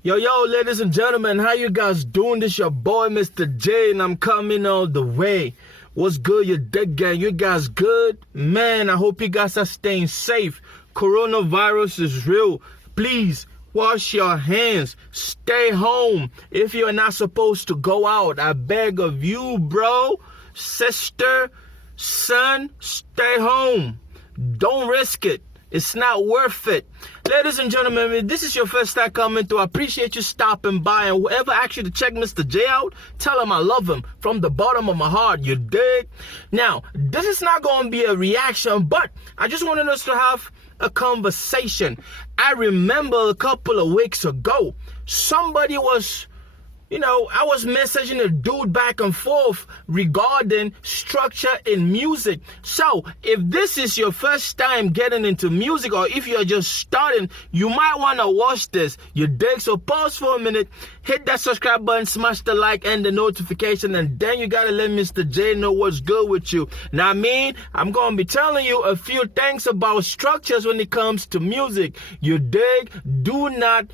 Yo, ladies and gentlemen, how you guys doing? This your boy, MisterJaay, and I'm coming all the way. What's good, you dead gang? You guys good? Man, I hope you guys are staying safe. Coronavirus is real. Please, wash your hands. Stay home. If you're not supposed to go out, I beg of you, bro, sister, son, stay home. Don't risk it. It's not worth it. Ladies and gentlemen, if this is your first time coming through, I appreciate you stopping by. And whoever asked you to check MisterJaay out, tell him I love him from the bottom of my heart. You dig? Now, this is not going to be a reaction, but I just wanted us to have a conversation. I remember a couple of weeks ago, somebody was... I was messaging a dude back and forth regarding structure in music. So, if this is your first time getting into music, or if you're just starting, you might want to watch this. You dig? So, pause for a minute, hit that subscribe button, smash the like and the notification, and then you got to let Mr. know what's good with you. Now, I'm going to be telling you a few things about structures when it comes to music. You dig? Do not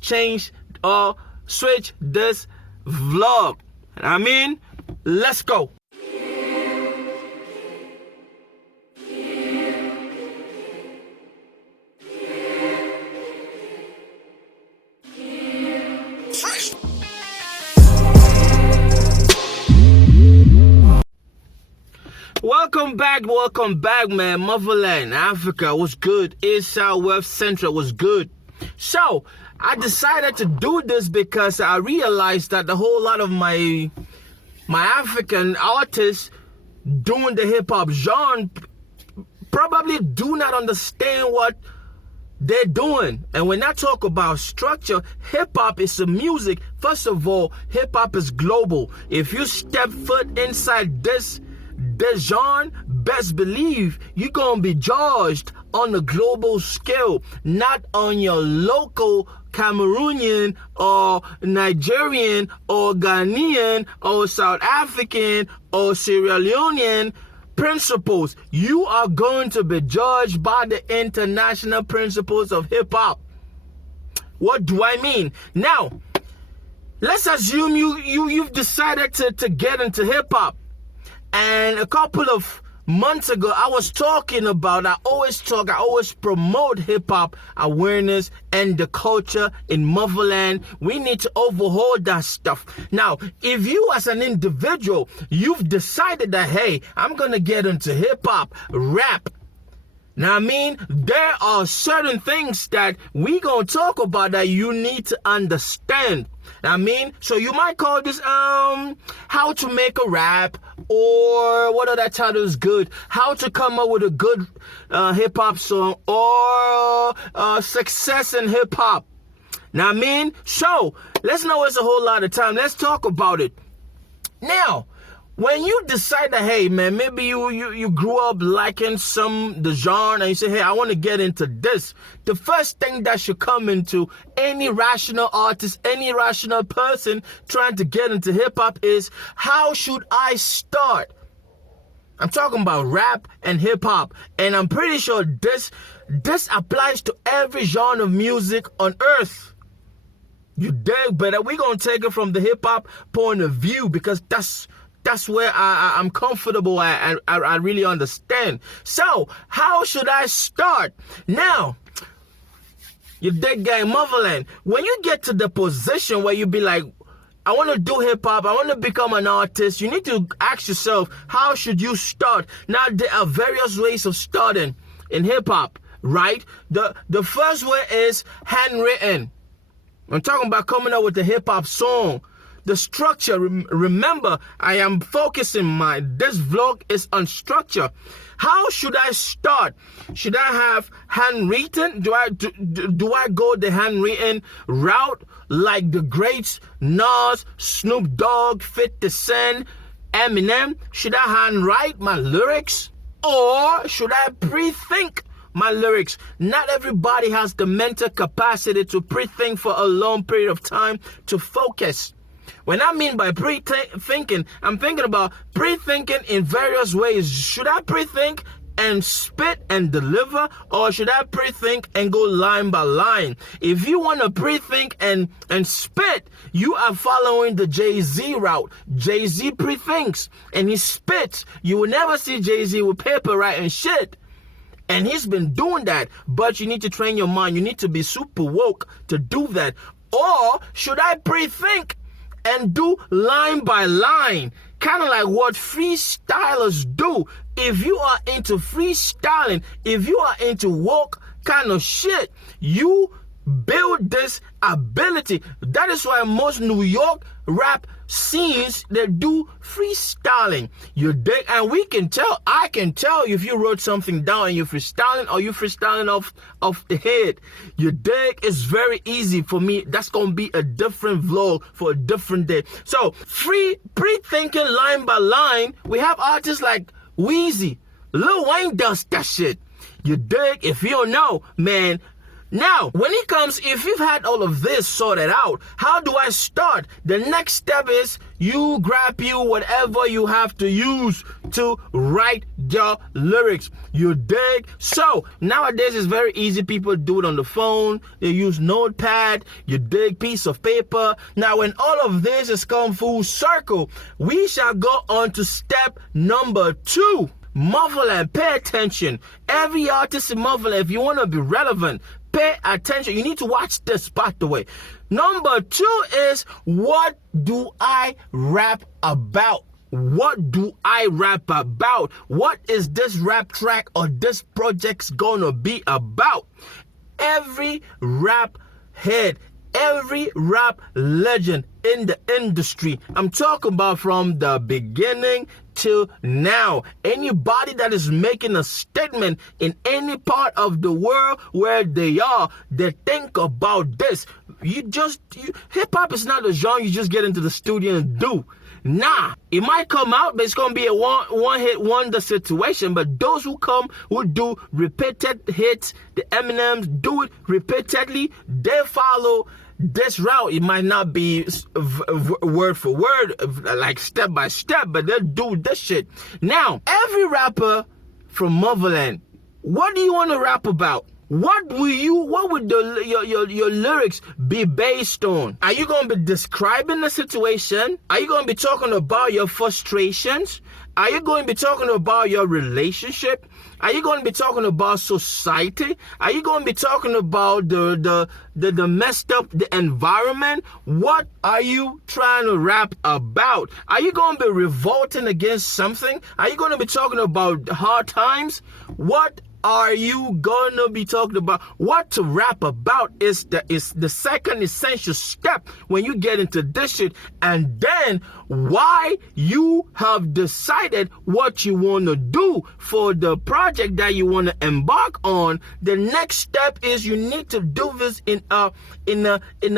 change or switch this vlog. Let's go. Welcome back, man. Motherland, Africa, what's good? East, South, West, Central, what's good? So, I decided to do this because I realized that a whole lot of my African artists doing the hip-hop genre probably do not understand what they're doing. And when I talk about structure, hip-hop is a music. First of all, hip-hop is global. If you step foot inside this genre, best believe you're gonna be judged on a global scale, not on your local Cameroonian or Nigerian or Ghanaian or South African or Sierra Leonean principles. You are going to be judged by the international principles of hip-hop. What do I mean? Now, let's assume you've decided to get into hip-hop. And a couple of months ago, I always promote hip-hop awareness and the culture in Motherland. We need to overhaul that stuff. Now, if you as an individual, you've decided that, hey, I'm going to get into hip-hop, rap. Now, there are certain things that we going to talk about that you need to understand. So you might call this, how to make a rap, or what other title is good? How to come up with a good hip-hop song, or success in hip-hop. So let's not waste a whole lot of time. Let's talk about it. Now, when you decide that, hey, man, maybe you grew up liking the genre and you say, hey, I want to get into this. The first thing that should come into any rational artist, any rational person trying to get into hip-hop is, how should I start? I'm talking about rap and hip-hop. And I'm pretty sure this applies to every genre of music on earth. You dig? But we're going to take it from the hip-hop point of view, because that's where I'm comfortable at, and I really understand. So, how should I start? Now, you dig, gang, Motherland, when you get to the position where you be like, I want to do hip-hop, I want to become an artist, you need to ask yourself, how should you start? Now, there are various ways of starting in hip-hop, right? The first way is handwritten. I'm talking about coming up with a hip-hop song. The structure, remember, I am focusing this vlog is on structure. How should I start? Should I have handwritten? Do I go the handwritten route like the greats, Nas, Snoop Dogg, 50 Cent, Eminem? Should I handwrite my lyrics? Or should I pre-think my lyrics? Not everybody has the mental capacity to pre-think for a long period of time to focus. When I mean by pre-thinking, I'm thinking about pre-thinking in various ways. Should I pre-think and spit and deliver, or should I pre-think and go line by line? If you want to pre-think and spit, you are following the Jay-Z route. Jay-Z pre-thinks and he spits. You will never see Jay-Z with paper writing shit. And he's been doing that, but you need to train your mind. You need to be super woke to do that. Or should I pre-think and do line by line? Kind of like what freestylers do. If you are into freestyling, if you are into woke kind of shit, you build this ability. That is why most New York rap scenes, they do freestyling. You dig? And we can tell, I can tell if you wrote something down and you're freestyling, or you freestyling off the head. You dig? It's very easy for me. That's gonna be a different vlog for a different day. So pre-thinking line by line, we have artists like Weezy. Lil Wayne does that shit. You dig? If you don't know, man. Now, when it comes, if you've had all of this sorted out, how do I start? The next step is you grab you whatever you have to use to write your lyrics. You dig? So, nowadays it's very easy. People do it on the phone. They use notepad. You dig? Piece of paper. Now, when all of this has come full circle, we shall go on to step number 2. Motherland, pay attention. Every artist in Motherland, if you want to be relevant, pay attention. You need to watch this, by the way. Number 2 is, what do I rap about? What do I rap about? What is this rap track or this project's gonna be about? Every rap head, every rap legend in the industry, I'm talking about from the beginning till now, anybody that is making a statement in any part of the world where they are, they think about this. Hip-hop is not a genre you just get into the studio and do. Nah, it might come out, but it's gonna be a one-hit wonder situation. But those who do repeated hits, the Eminems do it repeatedly, they follow this route. It might not be word for word, like step by step, but they'll do this shit. Now, every rapper from Motherland, what do you want to rap about? What would your lyrics be based on? Are you going to be describing the situation? Are you going to be talking about your frustrations? Are you going to be talking about your relationship? Are you going to be talking about society? Are you going to be talking about the messed up, the environment? What are you trying to rap about? Are you going to be revolting against something? Are you going to be talking about hard times? What are you gonna be talking about? What to rap about is the second essential step when you get into this shit. And then why you have decided what you want to do for the project that you want to embark on. The next step is you need to do this in a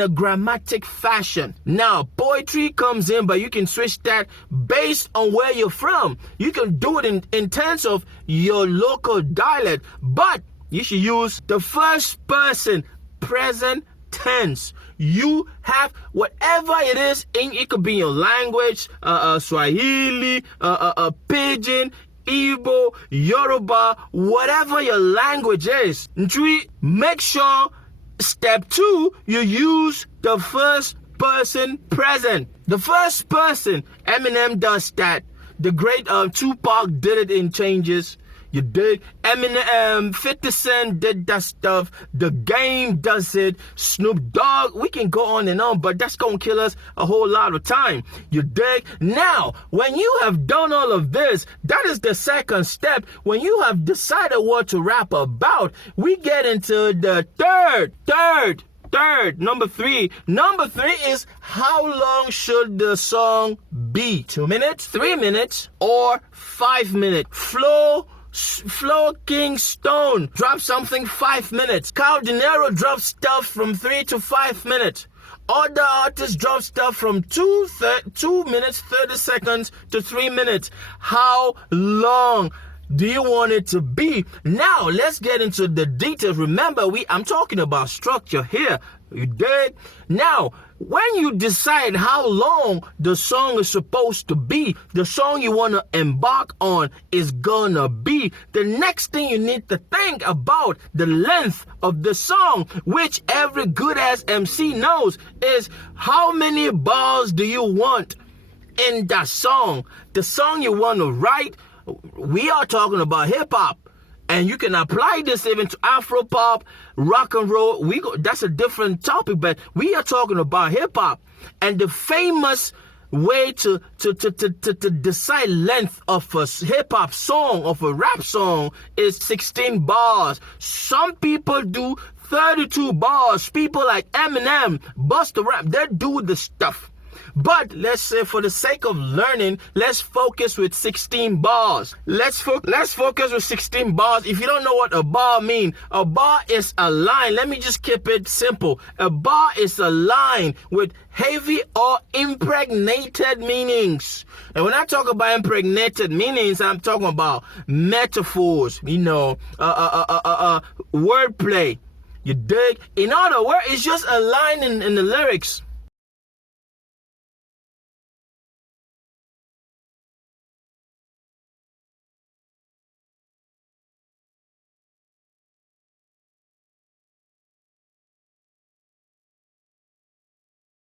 grammatic fashion. Now, poetry comes in, but you can switch that based on where you're from. You can do it in terms of your local dialect, but you should use the first person present tense. You have whatever it is, it could be your language, Swahili, Pidgin, Igbo, Yoruba, whatever your language is. 3, make sure step 2, you use the first person present. The first person, Eminem does that. The great Tupac did it in Changes. You dig? Eminem, 50 Cent did that stuff. The Game does it. Snoop Dogg. We can go on and on, but that's going to kill us a whole lot of time. You dig? Now, when you have done all of this, that is the second step. When you have decided what to rap about, we get into the third. Number 3. Number 3 is, how long should the song be? 2 minutes, 3 minutes, or 5 minutes? Flo Kingston drops something 5 minutes. Cal De Niro drops stuff from 3 to 5 minutes. Other artists drop stuff from 2 minutes 30 seconds to 3 minutes. How long do you want it to be? Now let's get into the details. Remember, I'm talking about structure here. You dig? Now, when you decide how long the song is supposed to be, the song you want to embark on is gonna be, the next thing you need to think about the length of the song, which every good ass MC knows is how many bars do you want in that song. The song you want to write, we are talking about hip hop. And you can apply this even to Afro pop, rock and roll. That's a different topic, but we are talking about hip hop. And the famous way to decide length of a hip hop song, of a rap song, is 16 bars. Some people do 32 bars. People like Eminem, Busta Rap, they do the stuff. But let's say for the sake of learning, let's focus with 16 bars. Let's focus with 16 bars. If you don't know what a bar means, a bar is a line. Let me just keep it simple. A bar is a line with heavy or impregnated meanings. And when I talk about impregnated meanings, I'm talking about metaphors, wordplay. You dig? In other words, it's just a line in the lyrics.